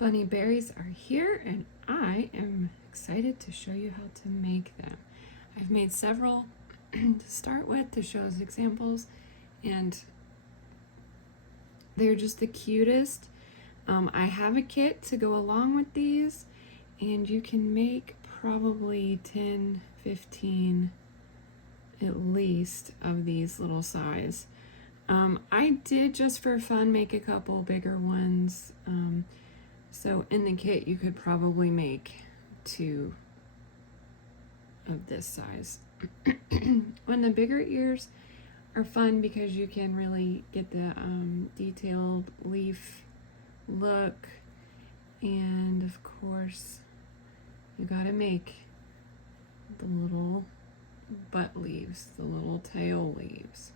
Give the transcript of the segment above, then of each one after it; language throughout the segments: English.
bunny berries are here, and I am excited to show you how to make them. I've made several to start with to show as examples, and they're just the cutest. I have a kit to go along with these, and you can make probably 10, 15 at least of these little size. I did just for fun make a couple bigger ones. So in the kit you could probably make 2 of this size. When the bigger ears are fun because you can really get the detailed leaf look, and of course you gotta make the little butt leaves, the little tail leaves.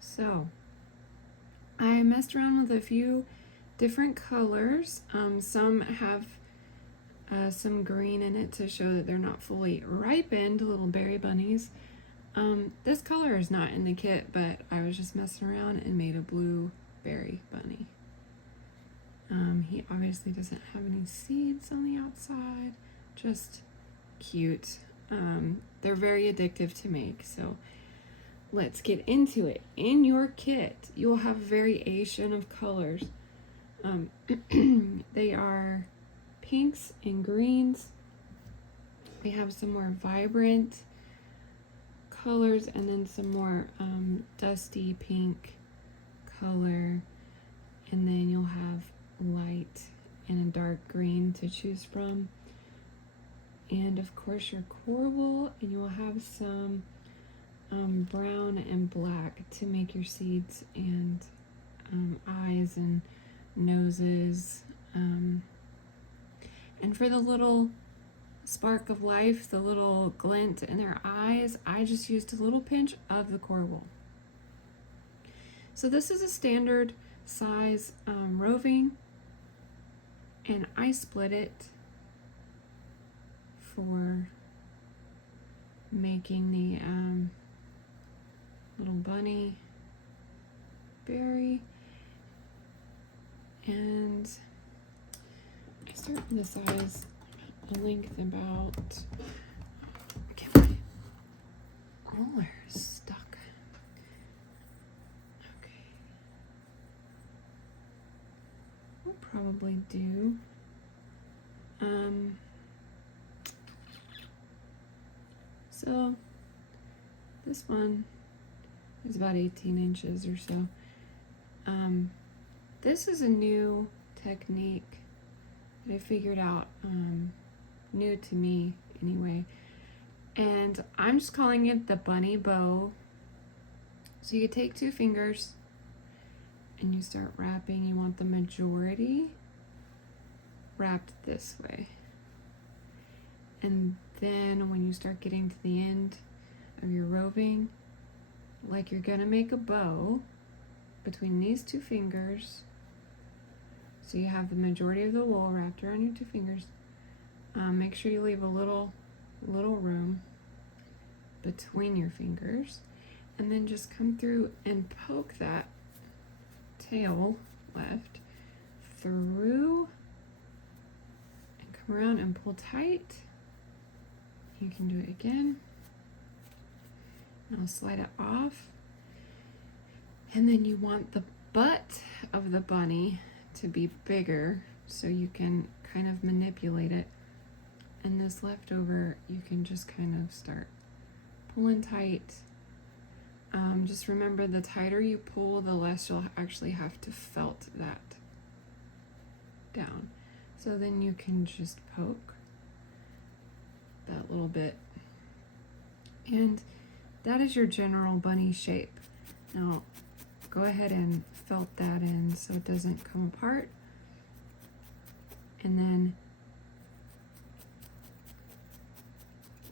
So I messed around with a few different colors. Some have some green in it to show that they're not fully ripened, little berry bunnies. This color is not in the kit, but I was just messing around and made a blue berry bunny. He obviously doesn't have any seeds on the outside, just cute. They're very addictive to make, so let's get into it. In your kit, you'll have variation of colors. They are pinks and greens. We have some more vibrant colors, and then some more dusty pink color, and then you'll have light and a dark green to choose from, and of course your coral, and you'll have some brown and black to make your seeds and eyes and noses, and for the little spark of life, the little glint in their eyes, I just used a little pinch of the coral. So this is a standard size roving, and I split it for making the little bunny berry, and I start from the size, a length about, okay, my roller is stuck. Okay, we'll probably do so this one is about 18 inches or so. This is a new technique that I figured out, new to me anyway, and I'm just calling it the bunny bow. So you take 2 fingers and you start wrapping. You want the majority wrapped this way, and then when you start getting to the end of your roving, like you're gonna make a bow between these 2 fingers, so you have the majority of the wool wrapped around your 2 fingers. Make sure you leave a little room between your fingers, and then just come through and poke that tail left through and come around and pull tight. You can do it again. I'll slide it off, and then you want the butt of the bunny to be bigger so you can kind of manipulate it, and this leftover you can just kind of start pulling tight. Just remember, the tighter you pull, the less you'll actually have to felt that down. So then you can just poke that little bit, and that is your general bunny shape. Now go ahead and felt that in so it doesn't come apart, and then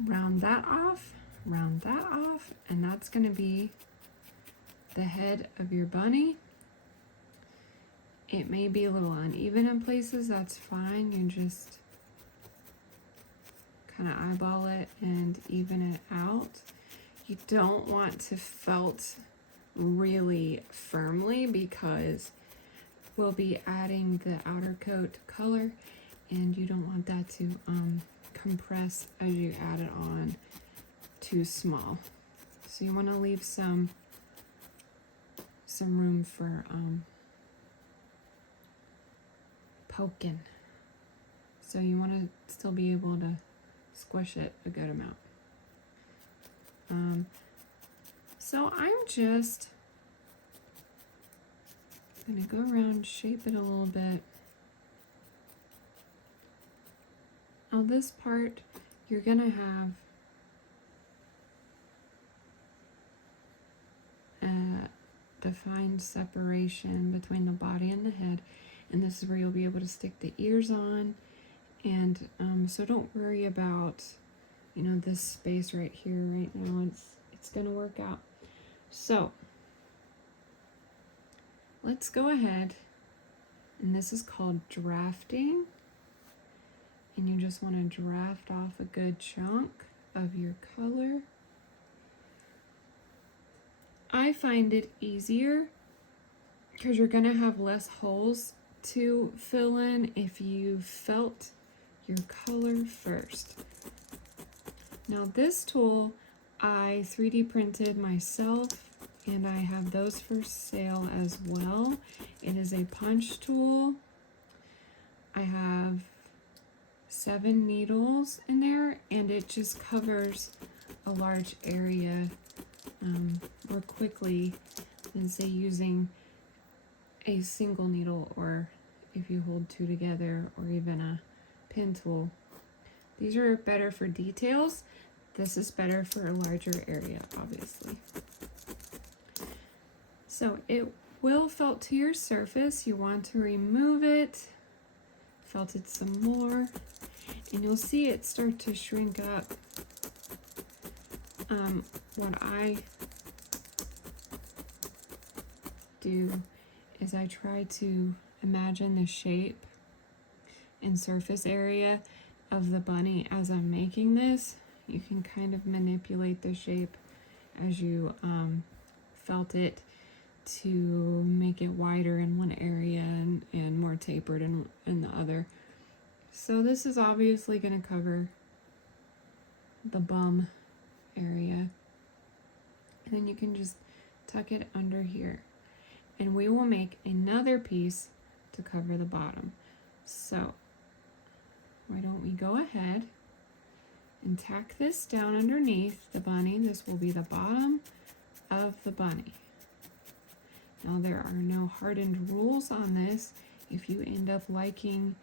round that off, and that's going to be the head of your bunny. It may be a little uneven in places, that's fine. You just kind of eyeball it and even it out. You don't want to felt really firmly, because will be adding the outer coat color, and you don't want that to compress as you add it on too small. So you want to leave some room for poking. So you want to still be able to squish it a good amount. So I'm just gonna go around, shape it a little bit. Now this part, you're gonna have a defined separation between the body and the head, and this is where you'll be able to stick the ears on. And so don't worry about, you know, this space right here right now. It's gonna work out. So let's go ahead, and this is called drafting, and you just want to draft off a good chunk of your color. I find it easier because you're gonna have less holes to fill in if you felt your color first. Now this tool I 3D printed myself, and I have those for sale as well. It is a punch tool. I have 7 needles in there, and it just covers a large area more quickly than, say, using a single needle, or if you hold 2 together, or even a pin tool. These are better for details. This is better for a larger area, obviously. So it will felt to your surface. You want to remove it, felt it some more, and you'll see it start to shrink up. What I do is I try to imagine the shape and surface area of the bunny as I'm making this. You can kind of manipulate the shape as you felt it to make it wider in one area and more tapered in the other. So this is obviously going to cover the bum area, and then you can just tuck it under here, and we will make another piece to cover the bottom. So why don't we go ahead and tack this down underneath the bunny. This will be the bottom of the bunny. Now there are no hardened rules on this. If you end up liking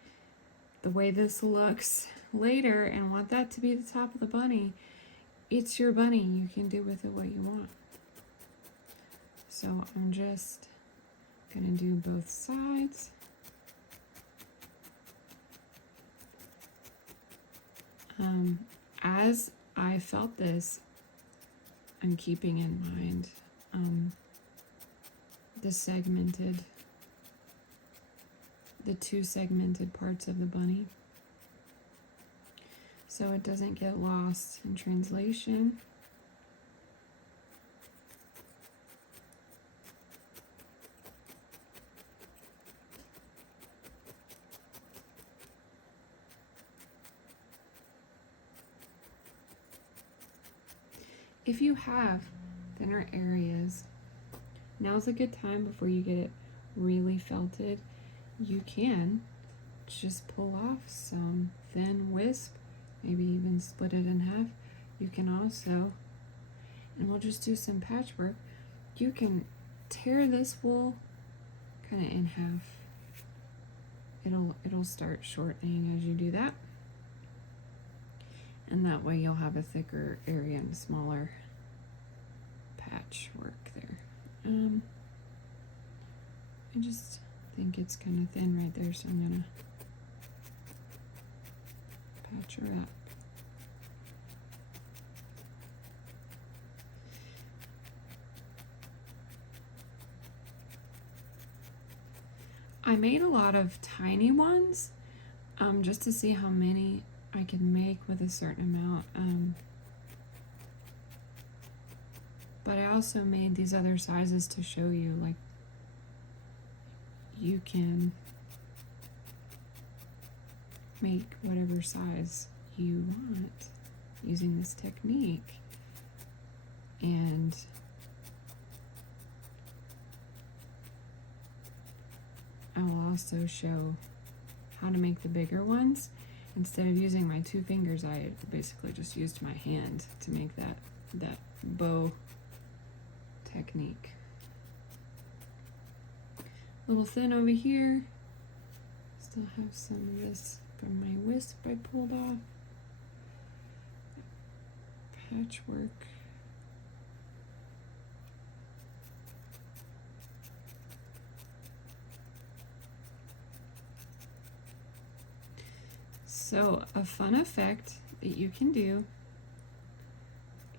the way this looks later and want that to be the top of the bunny, it's your bunny. You can do with it what you want. So I'm just gonna do both sides. As I felt this, I'm keeping in mind the 2 segmented parts of the bunny, so it doesn't get lost in translation. If you have thinner areas, now's a good time before you get it really felted. You can just pull off some thin wisp, maybe even split it in half. You can also, and we'll just do some patchwork, you can tear this wool kind of in half. It'll start shortening as you do that. And that way you'll have a thicker area and a smaller patchwork there. I just think it's kind of thin right there, so I'm gonna patch her up. I made a lot of tiny ones just to see how many I can make with a certain amount. But I also made these other sizes to show you, like, you can make whatever size you want using this technique. And I will also show how to make the bigger ones. Instead of using my 2 fingers, I basically just used my hand to make that bow technique. A little thin over here. Still have some of this from my wisp I pulled off. Patchwork. So a fun effect that you can do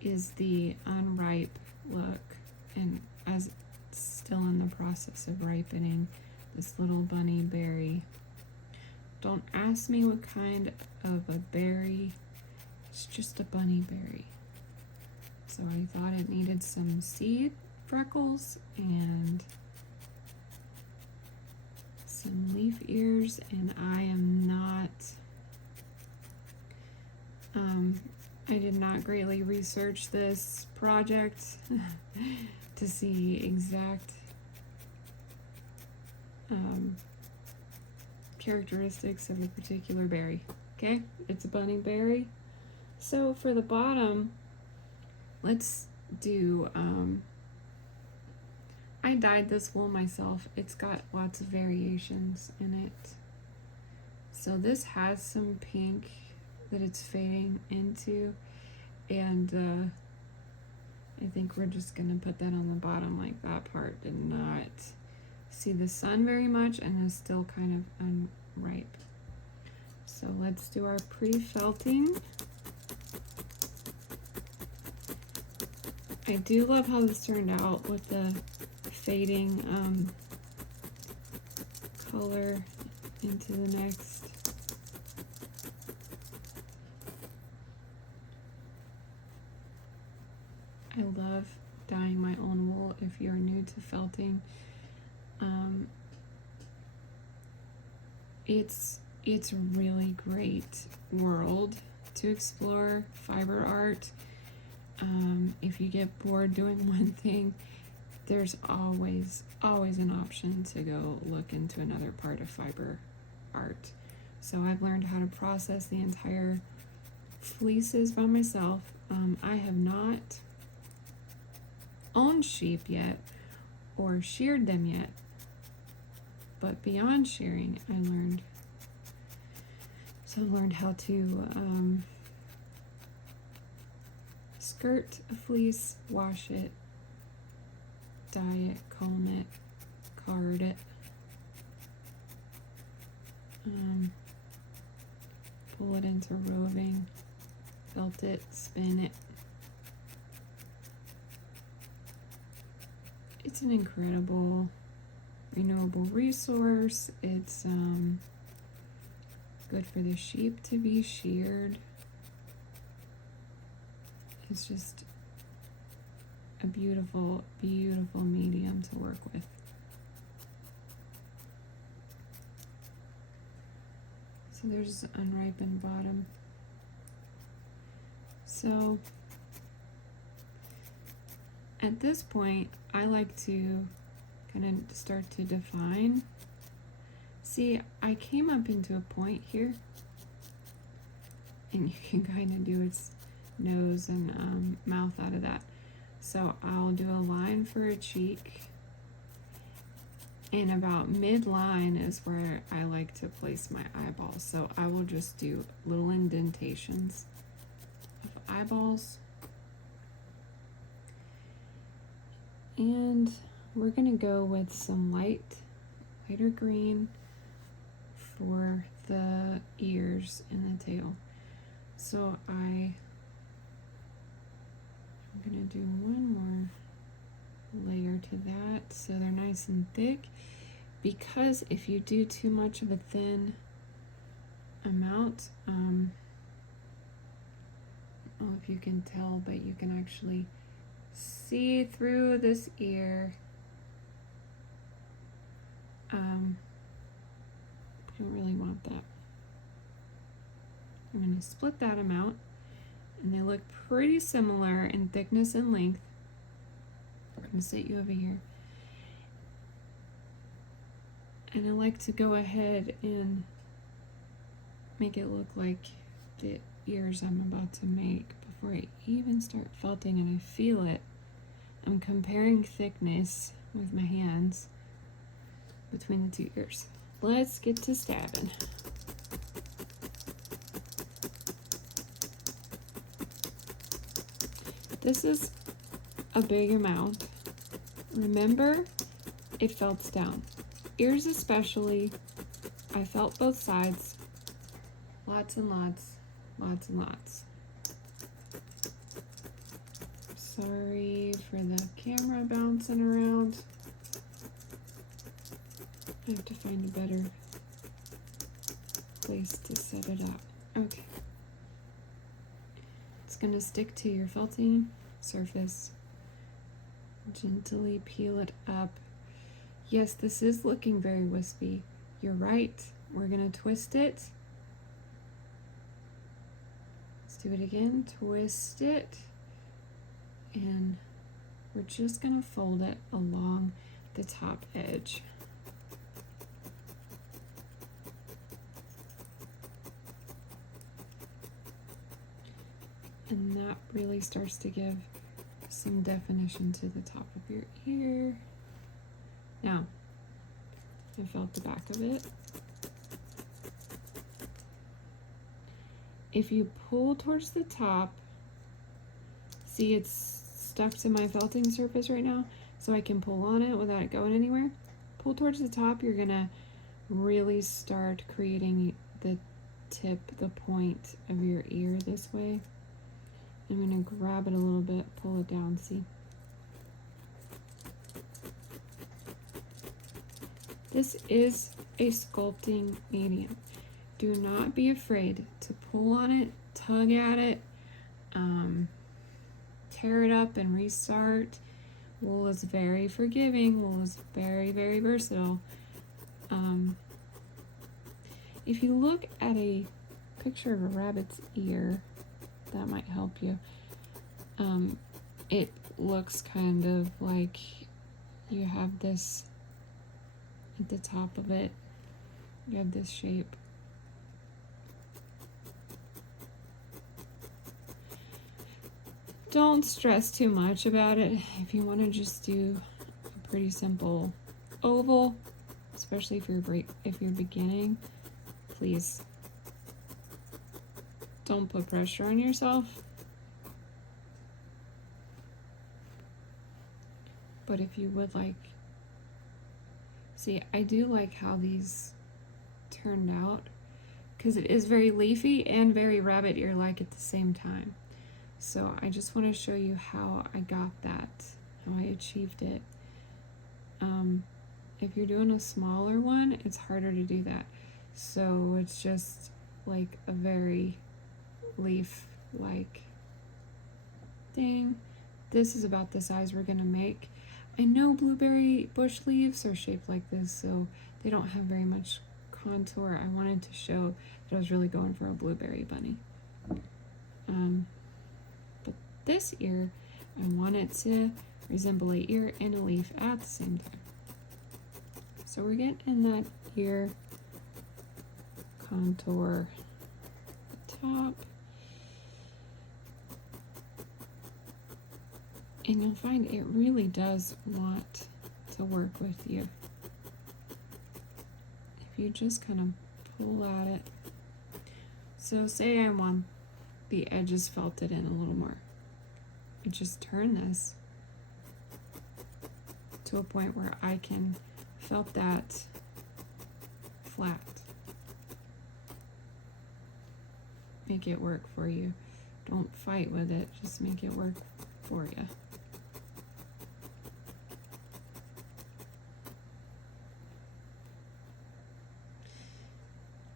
is the unripe look, and as it's still in the process of ripening, this little bunny berry. Don't ask me what kind of a berry, it's just a bunny berry. So I thought it needed some seed freckles and some leaf ears, and I am not I did not greatly research this project to see exact characteristics of a particular berry. Okay, it's a bunny berry. So for the bottom, let's do, I dyed this wool myself. It's got lots of variations in it. So this has some pink that it's fading into, and I think we're just gonna put that on the bottom. Like that part did not see the sun very much and is still kind of unripe. So let's do our pre-felting. I do love how this turned out with the fading color into the next. I love dyeing my own wool. If you're new to felting, it's a really great world to explore fiber art. If you get bored doing one thing, there's always an option to go look into another part of fiber art. So I've learned how to process the entire fleeces by myself. I have not owned sheep yet or sheared them yet, but beyond shearing, I learned how to skirt a fleece, wash it, dye it, comb it, card it, pull it into roving, felt it, spin it. It's an incredible renewable resource. It's good for the sheep to be sheared. It's just a beautiful, beautiful medium to work with. So there's unripened bottom. So at this point, I like to kind of start to define. See, I came up into a point here, and you can kind of do its nose and mouth out of that. So I'll do a line for a cheek, and about mid-line is where I like to place my eyeballs. So I will just do little indentations of eyeballs. And we're gonna go with some lighter green for the ears and the tail. So I'm gonna do one more layer to that so they're nice and thick, because if you do too much of a thin amount, I don't know if you can tell, but you can actually see through this ear. I don't really want that. I'm going to split that amount, and they look pretty similar in thickness and length. I'm going to sit you over here. And I like to go ahead and make it look like the ears I'm about to make before I even start felting and I feel it. I'm comparing thickness with my hands between the two ears. Let's get to stabbing. This is a big amount. Remember, it felts down. Ears especially, I felt both sides. Lots and lots, lots and lots. Sorry for the camera bouncing around. I have to find a better place to set it up. Okay. It's gonna stick to your felting surface. Gently peel it up. Yes, this is looking very wispy. You're right. We're gonna twist it. Let's do it again. Twist it. And we're just gonna fold it along the top edge. And that really starts to give some definition to the top of your ear. Now, I felt the back of it. If you pull towards the top, see it's stuck to my felting surface right now, so I can pull on it without it going anywhere. Pull towards the top, you're gonna really start creating the tip, the point of your ear this way. I'm gonna grab it a little bit, pull it down, see? This is a sculpting medium. Do not be afraid to pull on it, tug at it, tear it up and restart. Wool is very forgiving. Wool is very, very versatile. If you look at a picture of a rabbit's ear, that might help you. It looks kind of like you have this at the top of it. You have this shape. Don't stress too much about it. If you want to just do a pretty simple oval, especially if you're beginning, please don't put pressure on yourself. But if you would like, see, I do like how these turned out because it is very leafy and very rabbit ear-like at the same time. So I just want to show you how I got that, how I achieved it. If you're doing a smaller one, it's harder to do that. So it's just like a very leaf-like thing. This is about the size we're gonna make. I know blueberry bush leaves are shaped like this, so they don't have very much contour. I wanted to show that I was really going for a blueberry bunny. But this ear, I want it to resemble an ear and a leaf at the same time. So we're getting in that ear contour at the top. And you'll find it really does want to work with you. If you just kind of pull at it. So say I want the edges felted in a little more. I just turn this to a point where I can felt that flat. Make it work for you. Don't fight with it, just make it work for you.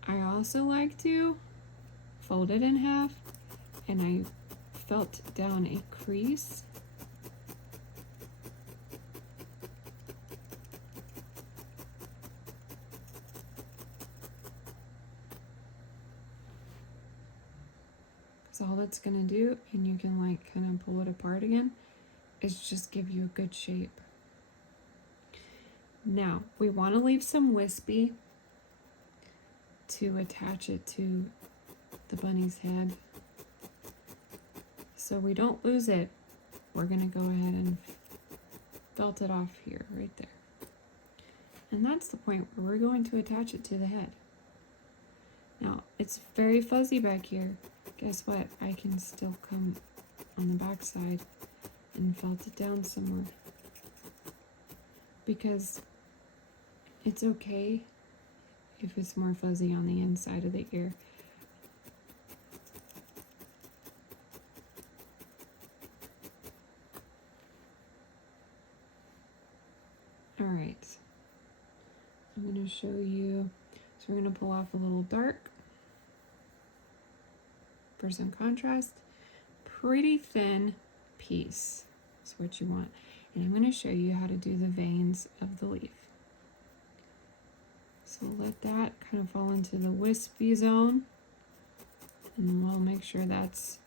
I also like to fold it in half, and I felt down a crease. all that's gonna do, and you can like kind of pull it apart again, is just give you a good shape. Now, we want to leave some wispy to attach it to the bunny's head. So we don't lose it, we're going to go ahead and felt it off here, right there. And that's the point where we're going to attach it to the head. Now, it's very fuzzy back here. Guess what? I can still come on the back side and felt it down some more. Because it's okay if it's more fuzzy on the inside of the ear. All right, I'm going to show you. So we're going to pull off a little dark for some contrast. Pretty thin piece is what you want. And I'm going to show you how to do the veins of the leaf. So let that kind of fall into the wispy zone. And then we'll make sure that's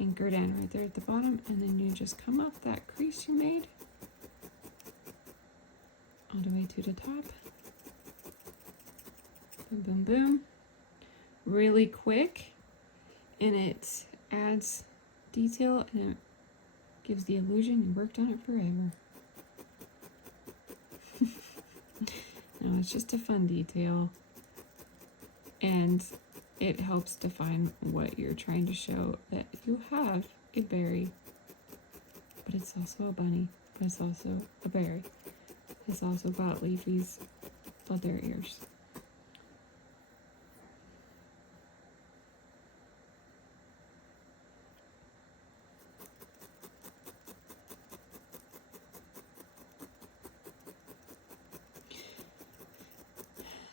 anchored in right there at the bottom. And then you just come up that crease you made all the way to the top. Boom, boom, boom. Really quick, and it adds detail, and it gives the illusion you worked on it forever. No, it's just a fun detail, and it helps define what you're trying to show, that you have a berry, but it's also a bunny, but it's also a berry. It's also got leafies, but their ears.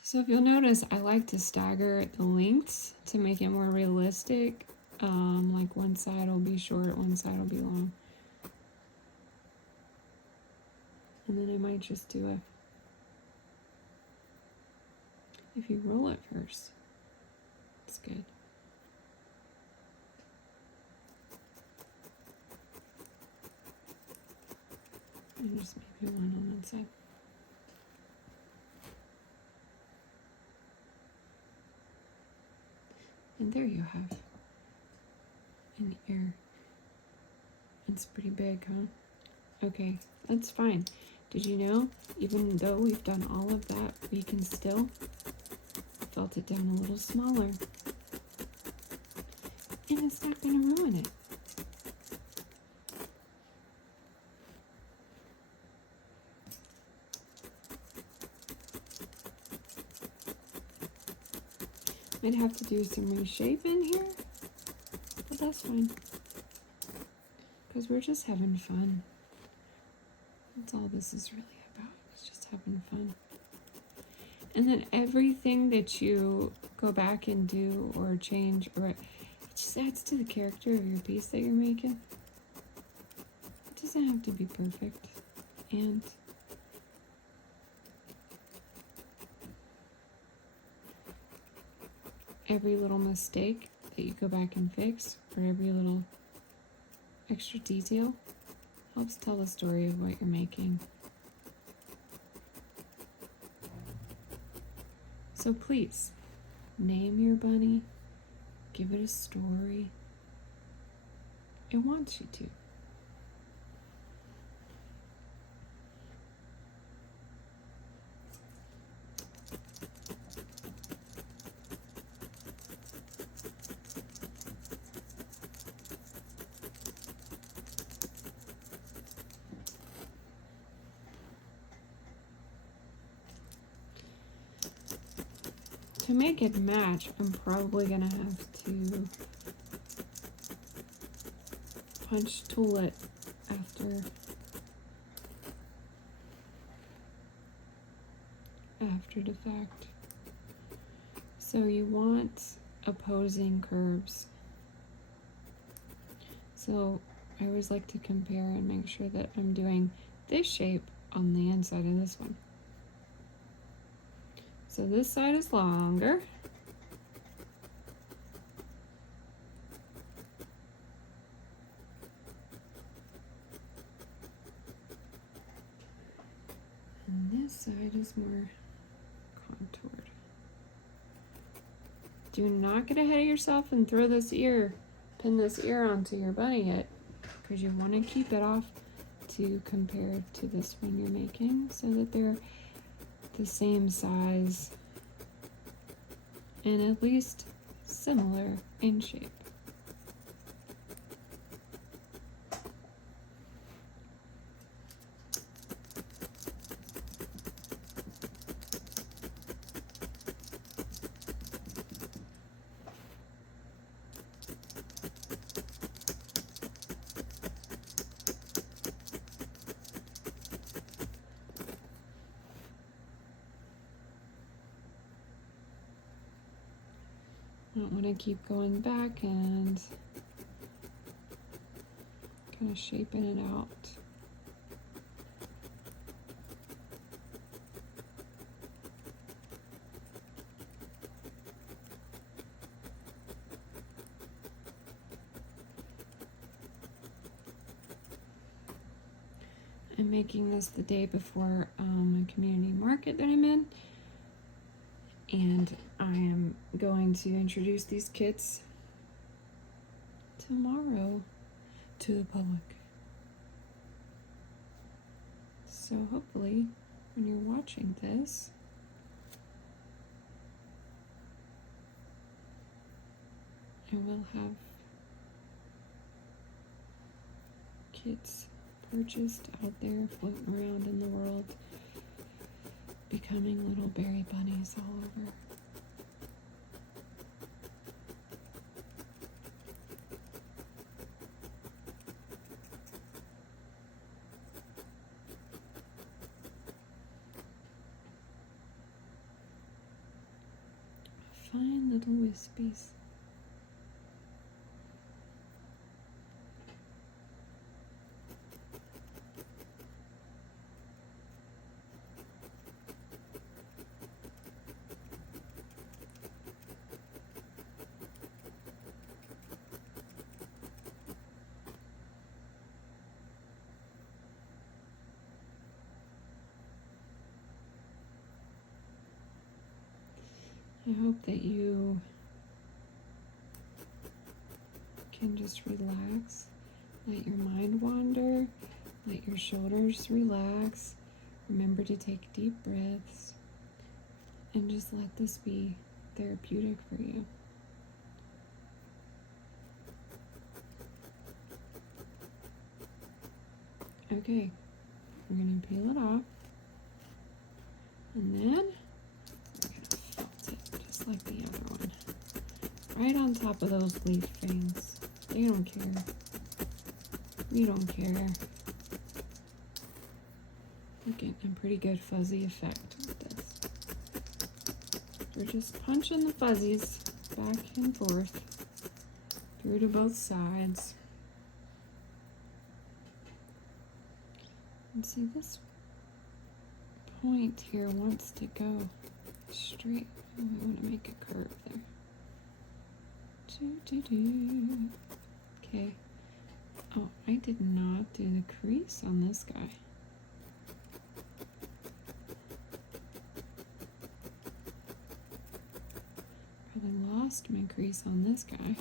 So if you'll notice, I like to stagger the lengths to make it more realistic. Like one side will be short, one side will be long. And then I might just do a, if you roll it first, it's good. And just maybe one on that side. And there you have an ear. It's pretty big, huh? Okay, that's fine. Did you know, even though we've done all of that, we can still felt it down a little smaller. And it's not going to ruin it. Might have to do some reshaping here, but that's fine. Because we're just having fun. That's all this is really about. It's just having fun. And then everything that you go back and do or change, or it just adds to the character of your piece that you're making. It doesn't have to be perfect. And every little mistake that you go back and fix, or every little extra detail, helps tell the story of what you're making. So please, name your bunny, give it a story. It wants you to. To make it match, I'm probably gonna have to punch tool it after the fact. So you want opposing curves. So I always like to compare and make sure that I'm doing this shape on the inside of this one. So this side is longer. is more contoured. Do not get ahead of yourself and throw this ear, pin this ear onto your bunny yet, because you want to keep it off to compare to this one you're making so that they're the same size and at least similar in shape. I don't want to keep going back and kind of shaping it out. I'm making this the day before a community market that I'm in. And I am going to introduce these kits tomorrow to the public. So hopefully when you're watching this, I will have kits purchased out there floating around in the world, becoming little berry bunnies all over. Fine little wispies. I hope that you can just relax, let your mind wander, let your shoulders relax. Remember to take deep breaths and just let this be therapeutic for you. Okay, we're going to peel it off, and then like the other one, right on top of those leaf veins. They don't care. We don't care. We're getting a pretty good fuzzy effect with this. We're just punching the fuzzies back and forth through to both sides. And see, this point here wants to go straight. We want to make a curve there. Okay. Oh, I did not do the crease on this guy. Probably lost my crease on this guy.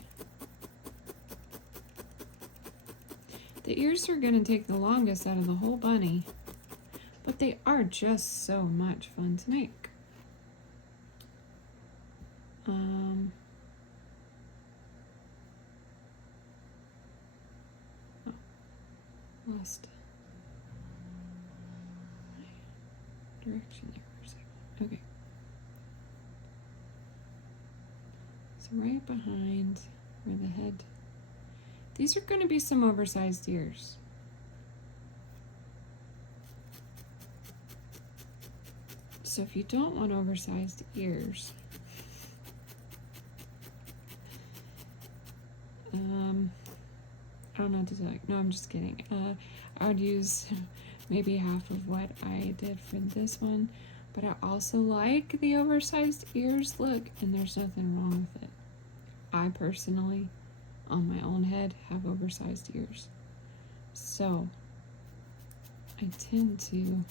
The ears are going to take the longest out of the whole bunny, but they are just so much fun to make. Lost my direction there for a second. Okay. So right behind where the head, these are going to be some oversized ears. So if you don't want oversized ears, I don't know what to say. No, I'm just kidding. I would use maybe half of what I did for this one, but I also like the oversized ears look, and there's nothing wrong with it. I personally, on my own head, have oversized ears. So I tend to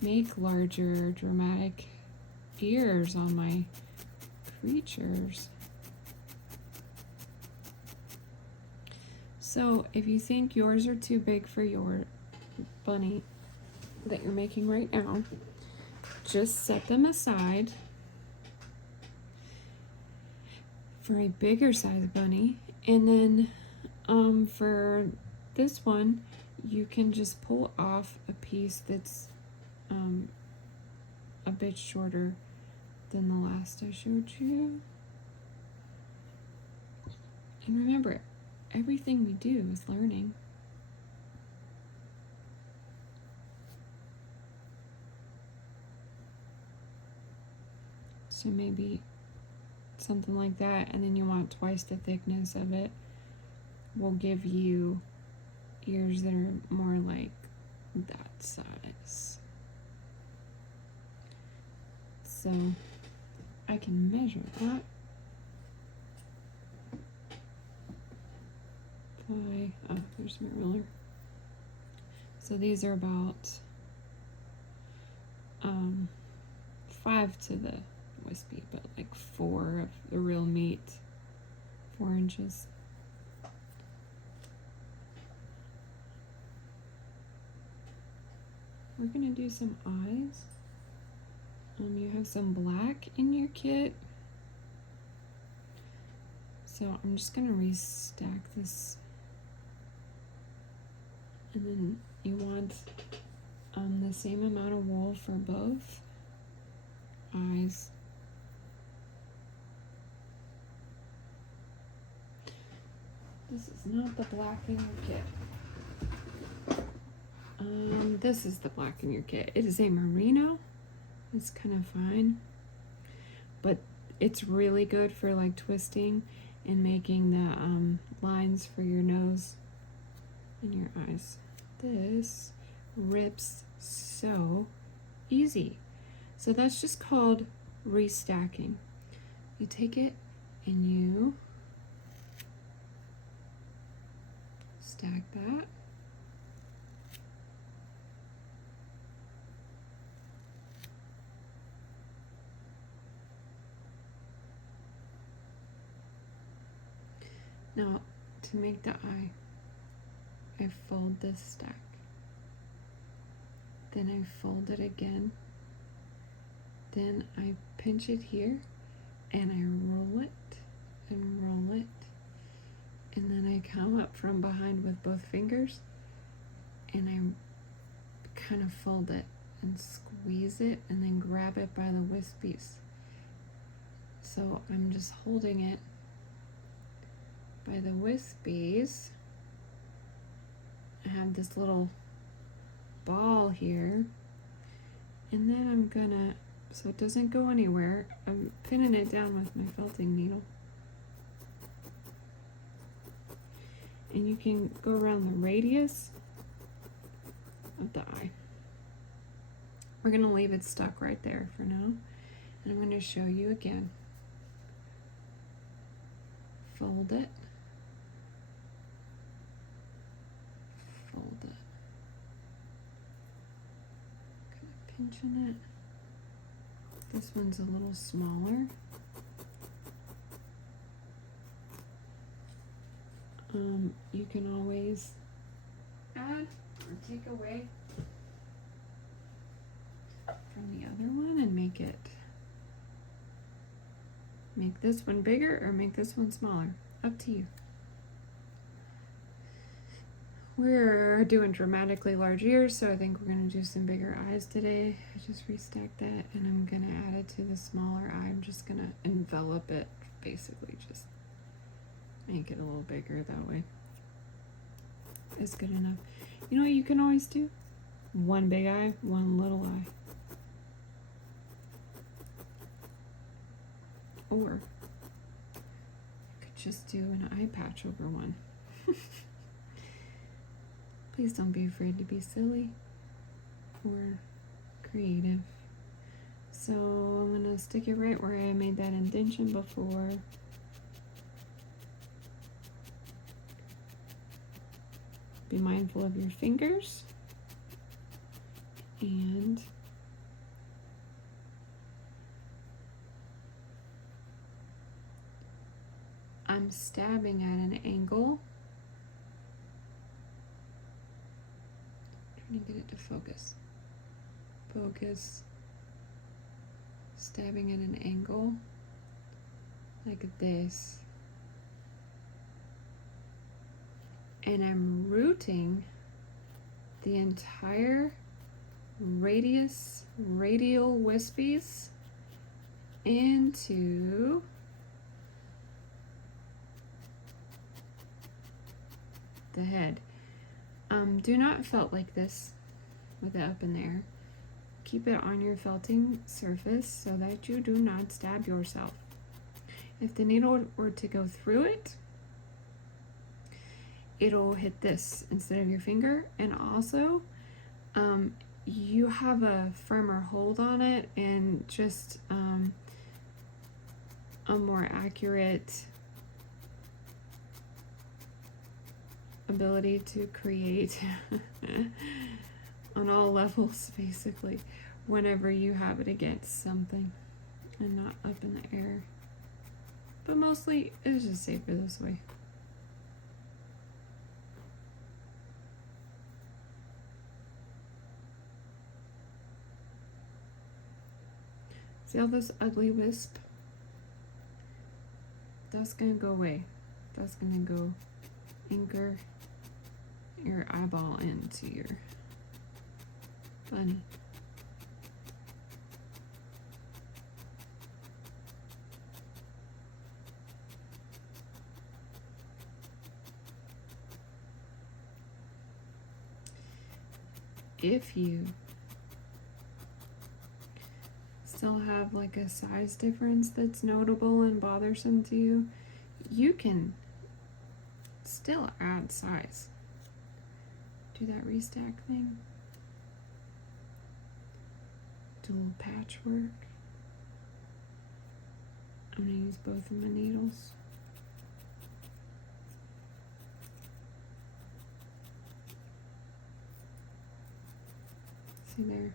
make larger dramatic ears on my creatures. So if you think yours are too big for your bunny that you're making right now, just set them aside for a bigger size bunny, and then for this one you can just pull off a piece that's a bit shorter than the last I showed you. And remember, everything we do is learning. So maybe something like that, and then you want twice the thickness of it, will give you ears that are more like that size. So I can measure that by, oh, there's my ruler. So these are about 5 to the wispy, but like 4 of the real meat, 4 inches. We're gonna do some eyes. You have some black in your kit, so I'm just gonna restack this, and then you want the same amount of wool for both eyes. This is not the black in your kit. This is the black in your kit. It is a merino. It's kind of fine, but it's really good for like twisting and making the lines for your nose and your eyes. This rips so easy. So that's just called restacking. You take it and you stack that. Now, to make the eye, I fold this stack. Then I fold it again. Then I pinch it here, and I roll it, and roll it. And then I come up from behind with both fingers, and I kind of fold it and squeeze it, and then grab it by the wispies. So I'm just holding it by the wispies. I have this little ball here, and then I'm gonna, so it doesn't go anywhere, I'm pinning it down with my felting needle. And you can go around the radius of the eye. We're gonna leave it stuck right there for now, and I'm gonna show you again. Fold it. Fold it. Kind of pinching it. This one's a little smaller. You can always add or take away from the other one and make this one bigger or make this one smaller. Up to you. We're doing dramatically large ears, so I think we're going to do some bigger eyes today. I just restacked that, and I'm going to add it to the smaller eye. I'm just going to envelop it, basically just make it a little bigger that way. It's good enough. You know what you can always do? One big eye, one little eye. Or you could just do an eye patch over one. Please don't be afraid to be silly or creative. So I'm gonna stick it right where I made that indentation before. Be mindful of your fingers. And I'm stabbing at an angle. Trying to get it to focus. Focus. Stabbing at an angle like this. And I'm rooting the entire radial wispies into the head. Do not felt like this with it up in there. Keep it on your felting surface so that you do not stab yourself. If the needle were to go through it, it'll hit this instead of your finger, and also you have a firmer hold on it and just a more accurate ability to create on all levels, basically, whenever you have it against something and not up in the air. But mostly it's just safer this way. See all this ugly wisp? That's gonna go away. That's gonna go anchor your eyeball into your bunny. If you still have like a size difference that's notable and bothersome to you, you can still add size. Do that restack thing. Do a little patchwork. I'm gonna use both of my needles. See there?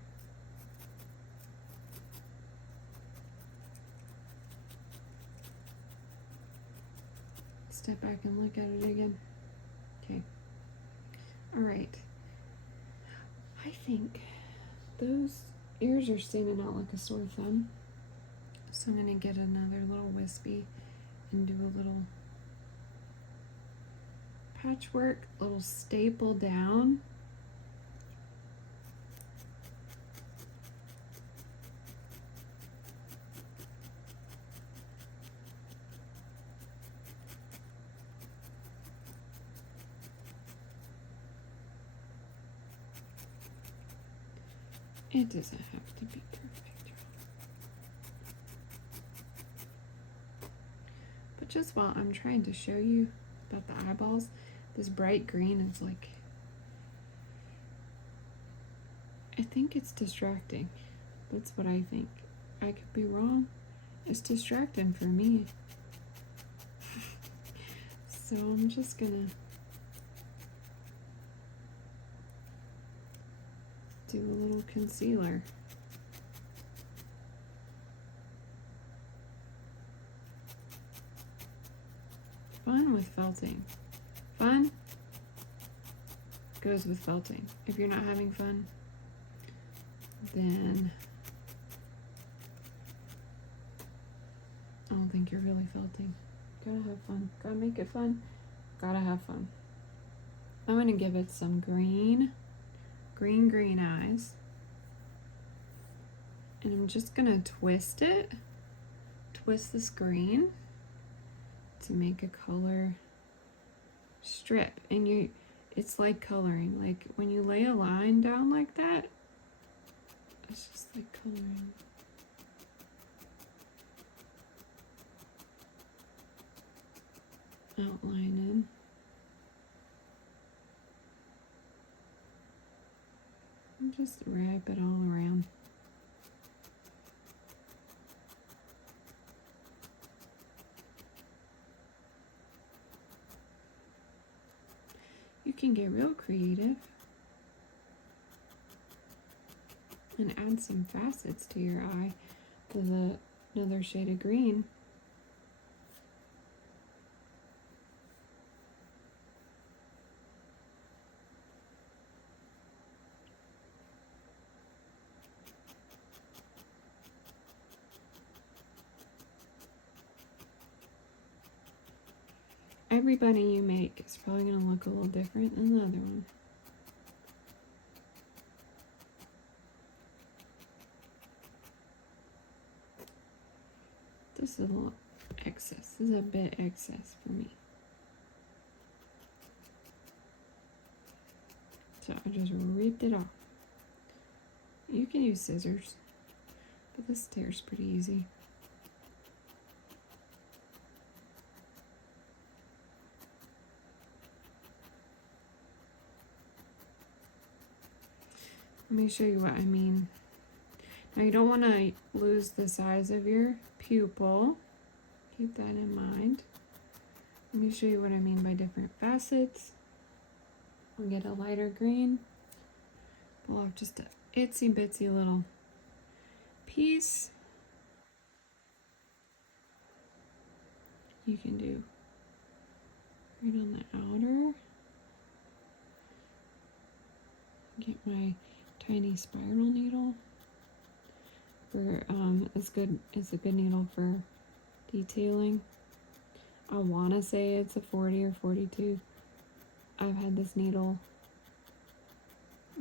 Step back and look at it again. Okay. All right. I think those ears are standing out like a sore thumb. So I'm gonna get another little wispy and do a little patchwork, little staple down. It doesn't have to be perfect. But just while I'm trying to show you about the eyeballs, this bright green is like, I think it's distracting. That's what I think. I could be wrong. It's distracting for me. So I'm just gonna do a little concealer. Fun with felting. Fun goes with felting. If you're not having fun, then I don't think you're really felting. Gotta have fun. Gotta make it fun. Gotta have fun. I'm gonna give it some green eyes. And I'm just gonna twist this green to make a color strip. And it's like coloring. Like when you lay a line down like that, it's just like coloring. Outlining. And just wrap it all around. You can get real creative and add some facets to your eye with another shade of green. every bunny you make is probably going to look a little different than the other one. This is a little excess. This is a bit excess for me. So I just ripped it off. You can use scissors, but this tear's pretty easy. Let me show you what I mean. Now you don't want to lose the size of your pupil. Keep that in mind. Let me show you what I mean by different facets. I'll get a lighter green. Pull off just a itsy bitsy little piece. You can do right on the outer. Get my tiny spiral needle. It's a good needle for detailing. I want to say it's a 40 or 42. I've had this needle,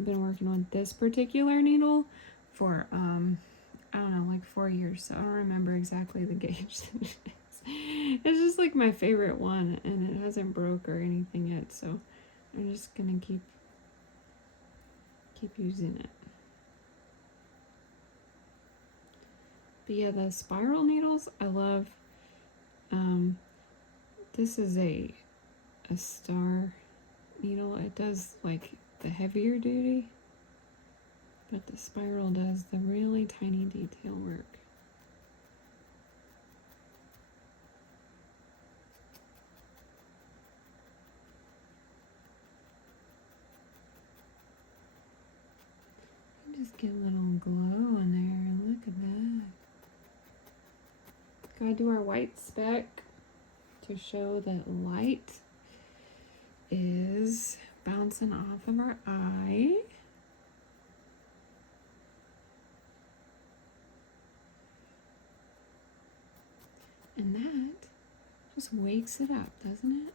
been working on this particular needle for I don't know, like 4 years, so I don't remember exactly the gauge that it is. It's just like my favorite one, and it hasn't broke or anything yet, so I'm just gonna keep using it. But yeah, the spiral needles I love. This is a star needle. It does like the heavier duty, but the spiral does the really tiny detail work. You just get a little glow in there. Look at that. Gotta do our white speck to show that light is bouncing off of our eye. And that just wakes it up, doesn't it?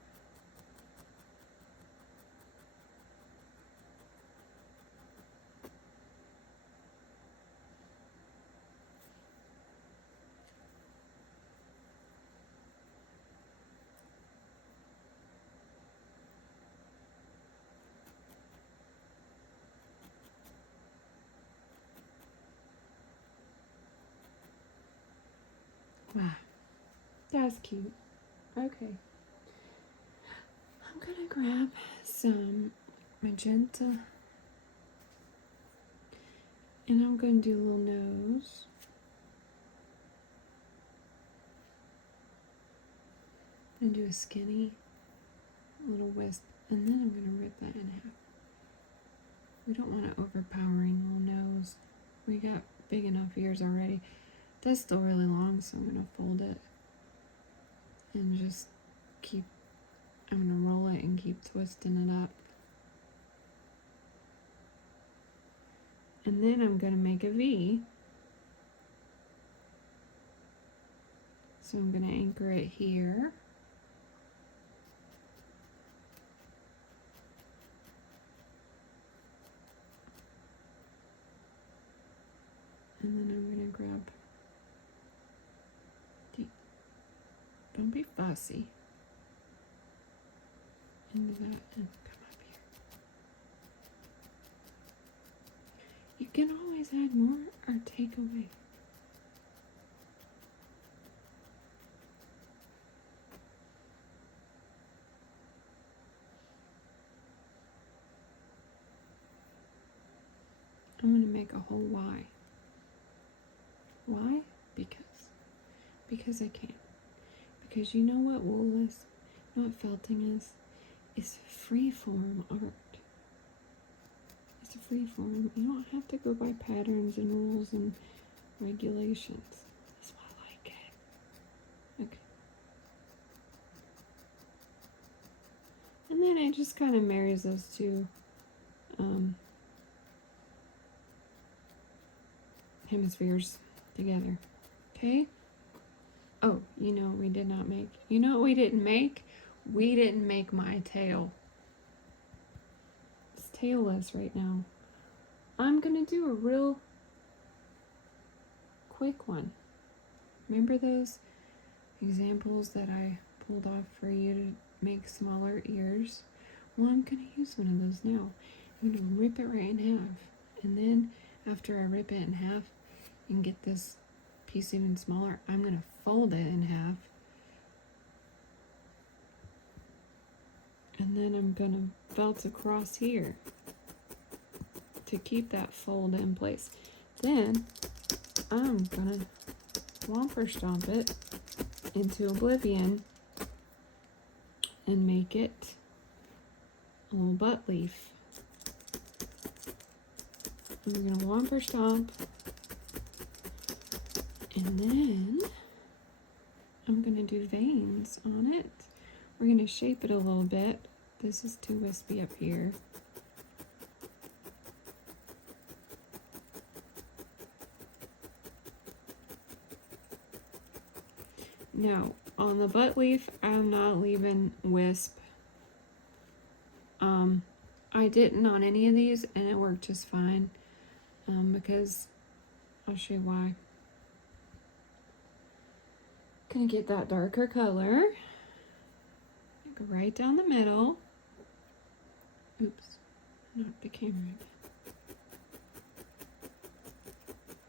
Wow, that's cute. Okay. I'm gonna grab some magenta and I'm gonna do a little nose. And do a skinny little wisp, and then I'm gonna rip that in half. We don't want an overpowering little nose. We got big enough ears already. That's still really long, so I'm gonna fold it and just I'm gonna roll it and keep twisting it up. And then I'm gonna make a V. So I'm gonna anchor it here. And then I'm gonna grab don't be fussy. And do that and come up here. You can always add more or take away. I'm going to make a whole Y. Why? Because I can. Because you know what wool is? You know what felting is? It's freeform art. It's a freeform. You don't have to go by patterns and rules and regulations. That's why I like it. Okay. And then it just kind of marries those two hemispheres together. Okay? Oh, you know what we didn't make? we didn't make my tail. It's tailless right now. I'm gonna do a real quick one. Remember those examples that I pulled off for you to make smaller ears? Well, I'm gonna use one of those now. I'm gonna rip it right in half. And then after I rip it in half and get this piece even smaller, I'm gonna fold it in half. And then I'm gonna felt across here to keep that fold in place. Then I'm gonna whomper stomp it into oblivion and make it a little butt leaf. And we're gonna whomper stomp, and then I'm gonna do veins on it. We're gonna shape it a little bit. This is too wispy up here. Now, on the butt leaf, I'm not leaving wisp. I didn't on any of these, and it worked just fine. Because I'll show you why. Gonna get that darker color. Go right down the middle. Oops, knocked the camera.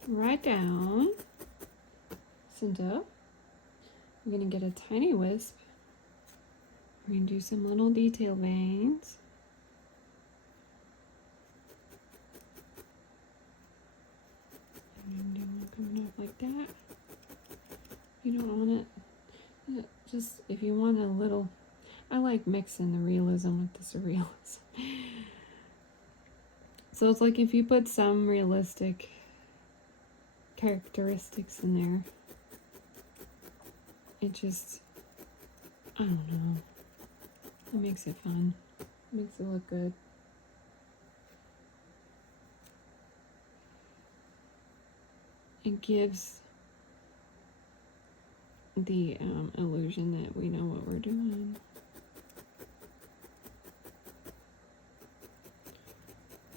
Right down. Center. I'm gonna get a tiny wisp. We're gonna do some little detail veins. And do one coming up like that. You don't want it. Just if you want a little. I like mixing the realism with the surrealism. So it's like if you put some realistic characteristics in there, it just, I don't know, it makes it fun. It makes it look good. It gives the illusion that we know what we're doing.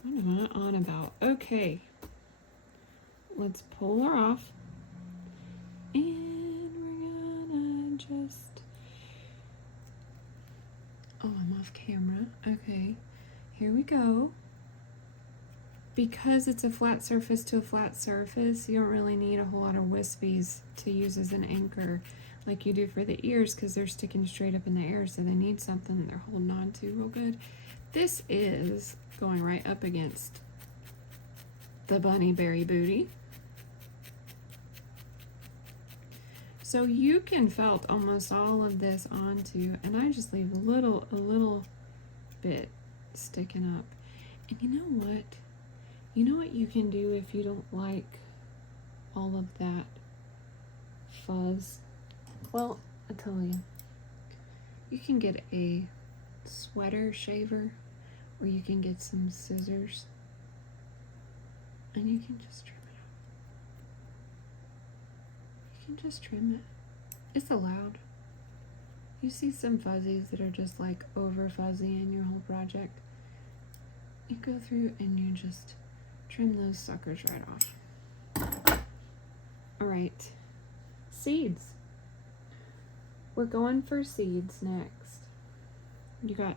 What am I on about? Okay. Let's pull her off. And we're gonna just... Oh, I'm off camera. Okay. Here we go. Because it's a flat surface to a flat surface, you don't really need a whole lot of wispies to use as an anchor like you do for the ears, because they're sticking straight up in the air, so they need something they're holding on to real good. This is going right up against the bunny berry booty. So you can felt almost all of this onto, and I just leave a little bit sticking up. And you know what? You know what you can do if you don't like all of that fuzz? Well, I'll tell you. You can get a sweater shaver, or you can get some scissors, and you can just trim it out. You can just trim it. It's allowed. You see some fuzzies that are just like over fuzzy in your whole project. You go through and you just trim those suckers right off. All right, seeds. We're going for seeds next. You got,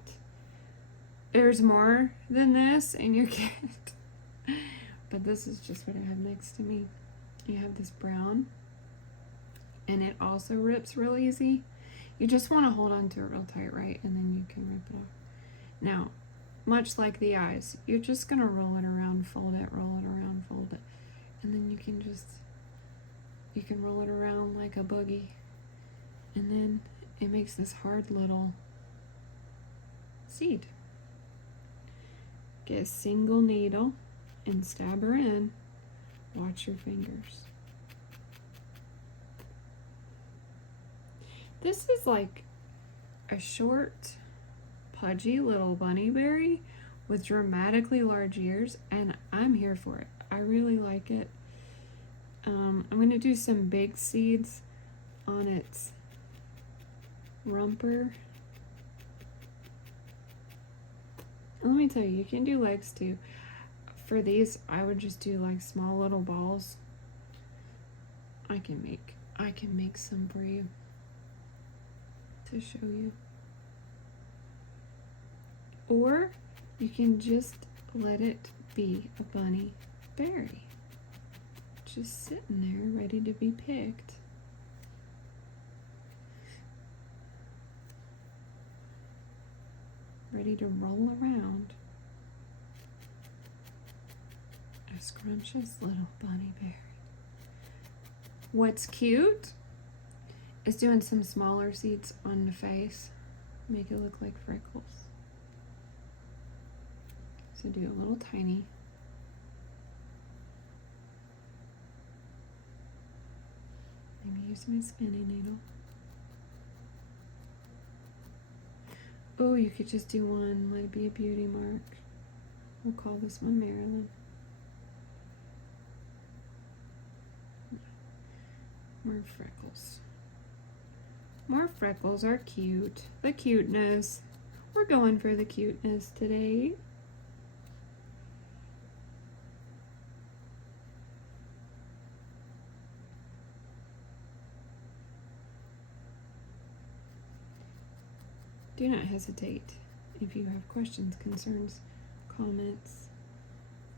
there's more than this in your kit, but this is just what I have next to me. You have this brown, and it also rips real easy. You just want to hold on to it real tight, right? And then you can rip it off. Now, much like the eyes, you're just gonna roll it around, fold it, roll it around, fold it. And then you can roll it around like a boogie. And then it makes this hard little seed. Get a single needle and stab her in. Watch your fingers. This is like a short, pudgy little bunny berry with dramatically large ears, and I'm here for it. I really like it. I'm going to do some big seeds on its rumper Let me tell you, you can do legs too. For these, I would just do like small little balls. I can make some for you to show you. Or you can just let it be a bunny berry. Just sitting there ready to be picked. Ready to roll around. A scrumptious little bunny berry. What's cute is doing some smaller seeds on the face. Make it look like freckles. So do a little tiny. Maybe use my spinning needle. Oh, you could just do one, let it be a beauty mark. We'll call this one Marilyn. More freckles. More freckles are cute. The cuteness. We're going for the cuteness today. Do not hesitate if you have questions, concerns, comments,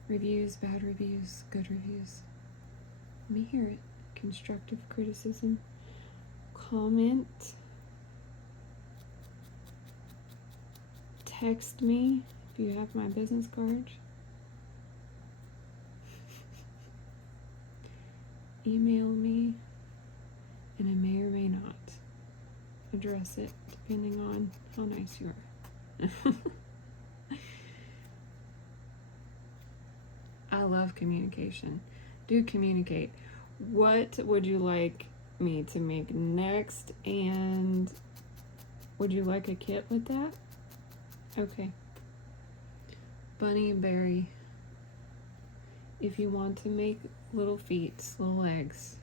reviews, bad reviews, good reviews. Let me hear it. Constructive criticism, comment, text me if you have my business card, email me, and I may or may not address it depending on how nice you are. I love communication. Do communicate. What would you like me to make next? And would you like a kit with that? Okay. Bunny and berry. If you want to make little feet, little legs,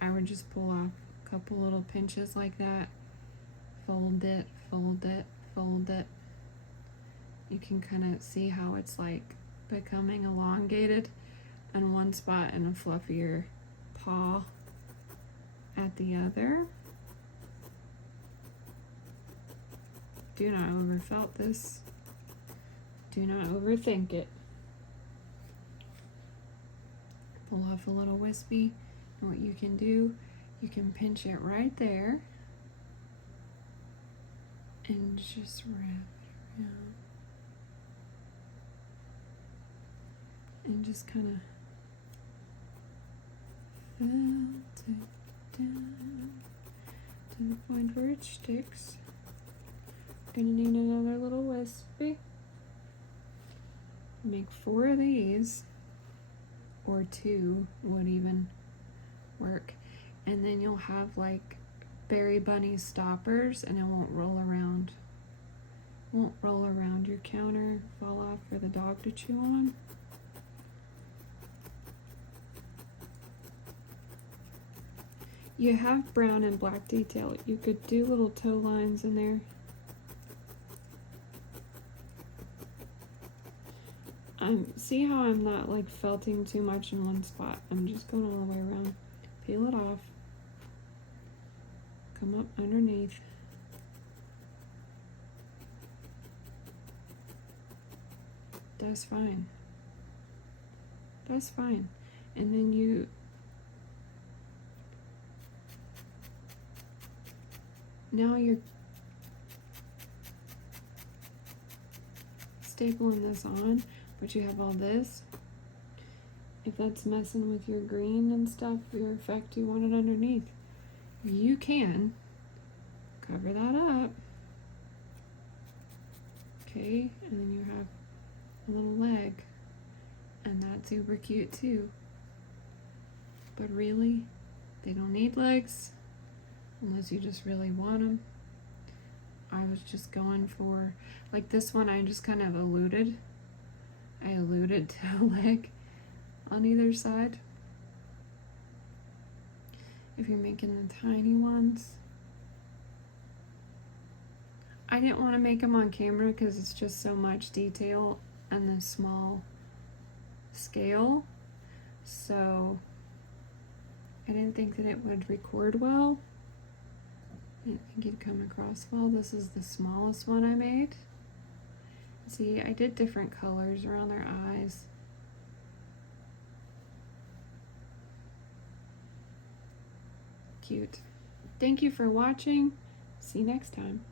I would just pull off a couple little pinches like that. Fold it, fold it, fold it. You can kind of see how it's like becoming elongated in one spot and a fluffier paw at the other. Do not overfelt this. Do not overthink it. Pull off a little wispy, and what you can do, you can pinch it right there and just wrap it around and just kind of felt it down to the point where it sticks. Gonna need another little wispy. Make 4 of these, or 2 would even work, and then you'll have like berry bunny stoppers, and it won't roll around. Won't roll around your counter, fall off for the dog to chew on. You have brown and black detail. You could do little toe lines in there. See how I'm not like felting too much in one spot. I'm just going all the way around. Peel it off. Come up underneath. That's fine. That's fine. And then you now you're stapling this on, but you have all this. If that's messing with your green and stuff, your effect you want it underneath, you can cover that up. Okay, and then you have a little leg, and that's super cute too. But really, they don't need legs unless you just really want them. I was just going for, like this one, I just kind of alluded. I alluded to a leg on either side. If you're making the tiny ones, I didn't want to make them on camera because it's just so much detail on the small scale. So I didn't think that it would record well. I didn't think it'd come across well. This is the smallest one I made. See, I did different colors around their eyes. Cute. Thank you for watching. See you next time.